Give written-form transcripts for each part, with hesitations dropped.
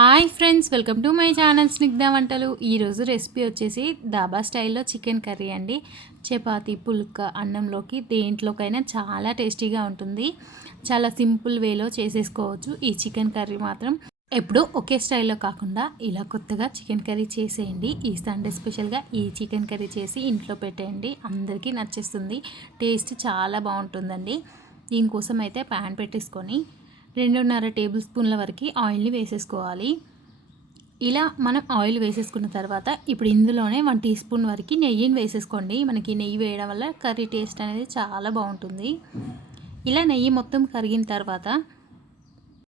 Hi friends, welcome to my channel Snigdha Vantalu. ఈరోజు recipe వచ్చేసి ధాబా స్టైల్లో చికెన్ కర్రీ అండి. చపాతీ, పుల్కా, అన్నంలోకి దేంట్లోకైనా చాలా టేస్టీగా ఉంటుంది. చాలా సింపుల్ వేలో చేసేసుకోవచ్చు. ఈ చికెన్ కర్రీ మాత్రం ఎప్పుడు ఒకే స్టైల్లో కాకుండా ఇలా కొత్తగా చికెన్ కర్రీ చేసేయండి. ఈ సండే స్పెషల్గా ఈ చికెన్ కర్రీ చేసి ఇంట్లో పెట్టేయండి, అందరికీ నచ్చేస్తుంది. టేస్ట్ చాలా బాగుంటుందండి. దీనికోసం అయితే ప్యాన్ పెట్టేసుకొని 2.5 టేబుల్ స్పూన్ల వరకు ఆయిల్ని వేసేసుకోవాలి. ఇలా మనం ఆయిల్ వేసేసుకున్న తర్వాత ఇప్పుడు ఇందులోనే 1 టీ స్పూన్ వరకు నెయ్యిని వేసేసుకోండి. మనకి నెయ్యి వేయడం వల్ల కర్రీ టేస్ట్ అనేది చాలా బాగుంటుంది. ఇలా నెయ్యి మొత్తం కరిగిన తర్వాత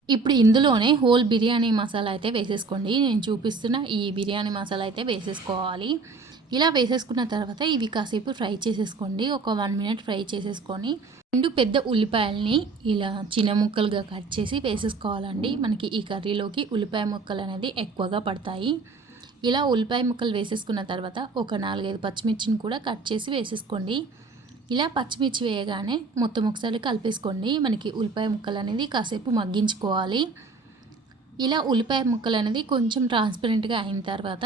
ఇప్పుడు ఇందులోనే హోల్ బిర్యానీ మసాలా అయితే వేసేసుకోండి. నేను చూపిస్తున్న ఈ బిర్యానీ మసాలా అయితే వేసేసుకోవాలి. ఇలా వేసేసుకున్న తర్వాత ఇవి కాసేపు ఫ్రై చేసేసుకోండి. ఒక 1 మినిట్ ఫ్రై చేసేసుకొని 2 పెద్ద ఉల్లిపాయలని ఇలా చిన్న ముక్కలుగా కట్ చేసి వేసేసుకోవాలండి. మనకి ఈ కర్రీలోకి ఉల్లిపాయ ముక్కలు అనేది ఎక్కువగా పడతాయి. ఇలా ఉల్లిపాయ ముక్కలు వేసేసుకున్న తర్వాత ఒక 4-5 పచ్చిమిర్చిని కూడా కట్ చేసి వేసేసుకోండి. ఇలా పచ్చిమిర్చి వేయగానే మొత్తం ఒకసారి కలిపేసుకోండి. మనకి ఉల్లిపాయ ముక్కలు అనేది కాసేపు మగ్గించుకోవాలి. ఇలా ఉల్లిపాయ ముక్కలు అనేది కొంచెం ట్రాన్స్పరెంట్గా అయిన తర్వాత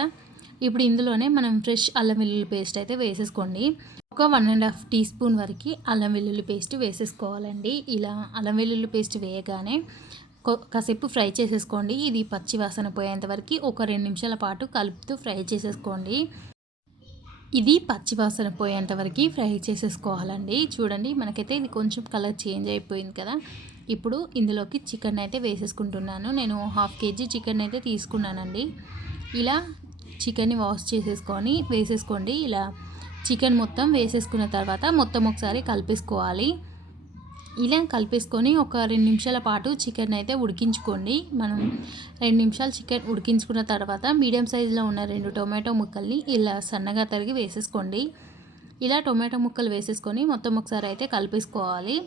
ఇప్పుడు ఇందులోనే మనం ఫ్రెష్ అల్లం వెల్లుల్లి పేస్ట్ అయితే వేసేసుకోండి. ఒక 1.5 టీ స్పూన్ వరకు అల్లం వెల్లుల్లి పేస్ట్ వేసేసుకోవాలండి. ఇలా అల్లం వెల్లుల్లి పేస్ట్ వేయగానే కాసేపు ఫ్రై చేసేసుకోండి. ఇది పచ్చి వాసన పోయేంత వరకు ఒక 2 నిమిషాల పాటు కలుపుతూ ఫ్రై చేసేసుకోండి. ఇది పచ్చి వాసన పోయేంత వరకు ఫ్రై చేసేసుకోవాలండి. చూడండి, మనకైతే ఇది కొంచెం కలర్ చేంజ్ అయిపోయింది కదా. ఇప్పుడు ఇందులోకి చికెన్ అయితే వేసేసుకుంటున్నాను. నేను 1/2 కేజీ చికెన్ అయితే తీసుకున్నానండి. ఇలా చికెన్ని వాష్ చేసేసుకొని వేసేసుకోండి. ఇలా చికెన్ మొత్తం వేసేసుకున్న తర్వాత మొత్తం ఒకసారి కలిపేసుకోవాలి. ఇలా కలిపేసుకొని ఒక 2 నిమిషాల పాటు చికెన్ అయితే ఉడికించుకోండి. మనం 2 నిమిషాలు చికెన్ ఉడికించుకున్న తర్వాత మీడియం సైజులో ఉన్న 2 టొమాటో ముక్కల్ని ఇలా సన్నగా తరిగి వేసేసుకోండి. ఇలా టొమాటో ముక్కలు వేసేసుకొని మొత్తం ఒకసారి అయితే కలిపేసుకోవాలి.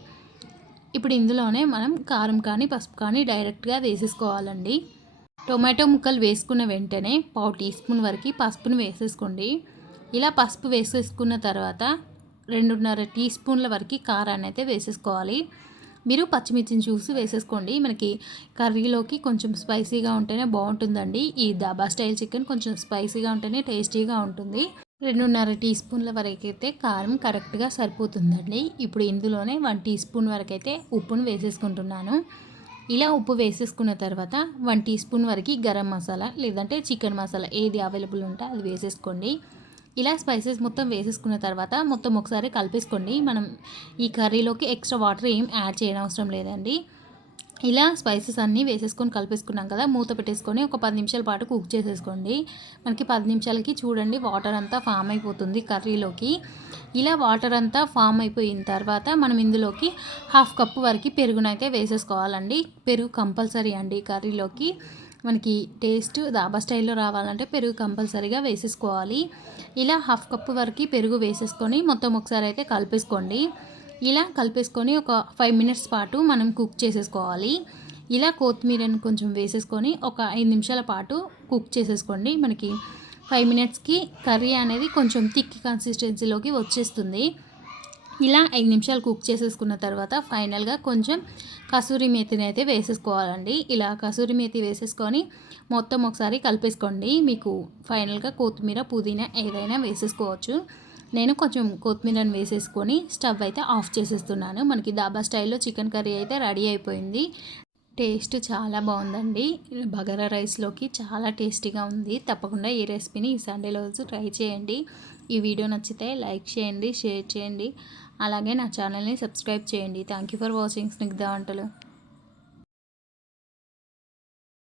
ఇప్పుడు ఇందులోనే మనం కారం కానీ పసుపు కానీ డైరెక్ట్గా వేసేసుకోవాలండి. టొమాటో ముక్కలు వేసుకున్న వెంటనే 1/4 టీ స్పూన్ వరకు పసుపును వేసేసుకోండి. ఇలా పసుపు వేసేసుకున్న తర్వాత 2.5 టీ స్పూన్ల వరకు కారాన్ని అయితే వేసేసుకోవాలి. మీరు పచ్చిమిర్చిని చూసి వేసేసుకోండి. మనకి కర్రీలోకి కొంచెం స్పైసీగా ఉంటేనే బాగుంటుందండి. ఈ ధాబా స్టైల్ చికెన్ కొంచెం స్పైసీగా ఉంటేనే టేస్టీగా ఉంటుంది. 2.5 టీ స్పూన్ల వరకు అయితే కారం కరెక్ట్గా సరిపోతుందండి. ఇప్పుడు ఇందులోనే 1 టీ స్పూన్ వరకు అయితే ఉప్పును వేసేసుకుంటున్నాను. ఇలా ఉప్పు వేసేసుకున్న తర్వాత 1 టీ స్పూన్ వరకు గరం మసాలా లేదంటే చికెన్ మసాలా ఏది అవైలబుల్ ఉంటే అది వేసేసుకోండి. ఇలా స్పైసెస్ మొత్తం వేసేసుకున్న తర్వాత మొత్తం ఒకసారి కలిపేసుకోండి. మనం ఈ కర్రీలోకి ఎక్స్ట్రా వాటర్ ఏం యాడ్ చేయనవసరం లేదండి. ఇలా స్పైసెస్ అన్నీ వేసేసుకొని కలిపేసుకున్నాం కదా, మూత పెట్టేసుకొని ఒక 10 నిమిషాల పాటు కుక్ చేసేసుకోండి. మనకి 10 నిమిషాలకి చూడండి వాటర్ అంతా ఫామ్ అయిపోతుంది కర్రీలోకి. ఇలా వాటర్ అంతా ఫామ్ అయిపోయిన తర్వాత మనం ఇందులోకి 1/2 కప్పు వరకు పెరుగునైతే వేసేసుకోవాలండి. పెరుగు కంపల్సరీ అండి కర్రీలోకి. మనకి టేస్ట్ ధాబా స్టైల్లో రావాలంటే పెరుగు కంపల్సరీగా వేసేసుకోవాలి. ఇలా 1/2 కప్పు వరకు పెరుగు వేసేసుకొని మొత్తం ఒకసారి అయితే కలిపేసుకోండి. ఇలా కలిపేసుకొని ఒక 5 మినిట్స్ పాటు మనం కుక్ చేసేసుకోవాలి. ఇలా కొత్తిమీరని కొంచెం వేసేసుకొని ఒక 5 నిమిషాల పాటు కుక్ చేసేసుకోండి. మనకి 5 మినిట్స్కి కర్రీ అనేది కొంచెం థిక్ కన్సిస్టెన్సీలోకి వచ్చేస్తుంది. ఇలా 5 నిమిషాలు కుక్ చేసేసుకున్న తర్వాత ఫైనల్గా కొంచెం కసూరి మేతిని అయితే వేసేసుకోవాలండి. ఇలా కసూరి మేతి వేసేసుకొని మొత్తం ఒకసారి కలిపేసుకోండి. మీకు ఫైనల్గా కొత్తిమీర, పుదీనా ఏదైనా వేసేసుకోవచ్చు. నేను కొంచెం కొత్తిమీరని వేసేసుకొని స్టవ్ అయితే ఆఫ్ చేసేస్తున్నాను. మనకి ధాబా స్టైల్లో చికెన్ కర్రీ అయితే రెడీ అయిపోయింది. టేస్ట్ చాలా బాగుందండి. బగారా రైస్లోకి చాలా టేస్టీగా ఉంది. తప్పకుండా ఈ రెసిపీని ఈ సండే రోజు ట్రై చేయండి. ఈ వీడియో నచ్చితే లైక్ చేయండి, షేర్ చేయండి, అలాగే నా ఛానల్ని సబ్స్క్రైబ్ చేయండి. Thank you for watching Snigdha వంటలు.